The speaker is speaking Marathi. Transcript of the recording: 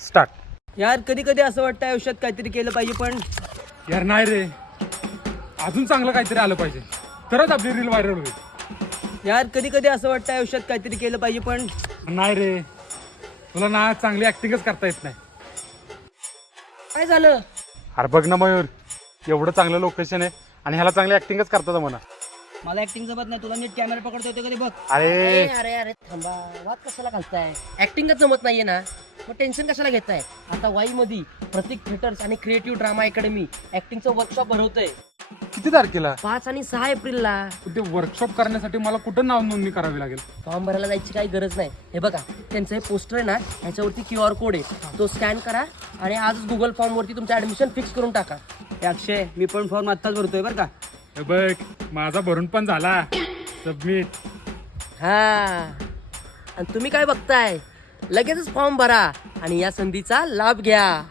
स्टार्ट. यार कधी कधी असं वाटतं आयुष्यात काहीतरी केलं पाहिजे, पण यार नाही रे, अजून चांगलं काहीतरी आलं पाहिजे तरच आपली रील व्हायरल होईल. यार कधी कधी असं वाटतं आयुष्यात काहीतरी केलं पाहिजे, पण नाही रे, तुला ना चांगली ऍक्टिंगच करता येत नाही. काय झालं? अरे बघ ना मयूर, एवढं चांगलं लोकेशन आहे आणि ह्याला चांगली ऍक्टिंगच करतात म्हणा. मला ऍक्टिंग जमत नाही. तुला नीट कॅमेरा पकडता येतो कधी बघ. अरे अरे अरे थांबा, वाद कशाला घालताय? ऍक्टिंगच जमत नाहीये ना, मग टेन्शन कशाला घेताय? आता वाई मध्ये प्रतीक थिएटर्स आणि क्रिएटिव्ह ड्रामा अकॅडमी ऍक्टिंगचं वर्कशॉप भरवतंय किती तारखेला? 5 आणि 6 एप्रिलला. ते वर्कशॉप करण्यासाठी मला कुठं नाव नोंदणी करावी लागेल? फॉर्म भरायला जायची काही गरज नाही. हे बघा, त्यांचं हे पोस्टर आहे ना, ह्याच्यावरती QR कोड आहे, तो स्कॅन करा आणि आजच गुगल फॉर्म वरती तुमचं ऍडमिशन फिक्स करून टाका. हे अक्षय, मी पण फॉर्म आत्ताच भरतोय बरं का. हे बघ, माझा भरून पण झाला सबमिट. हा, आणि तुम्ही काय बघताय? लगेचच फॉर्म भरा आणि या संधीचा लाभ घ्या.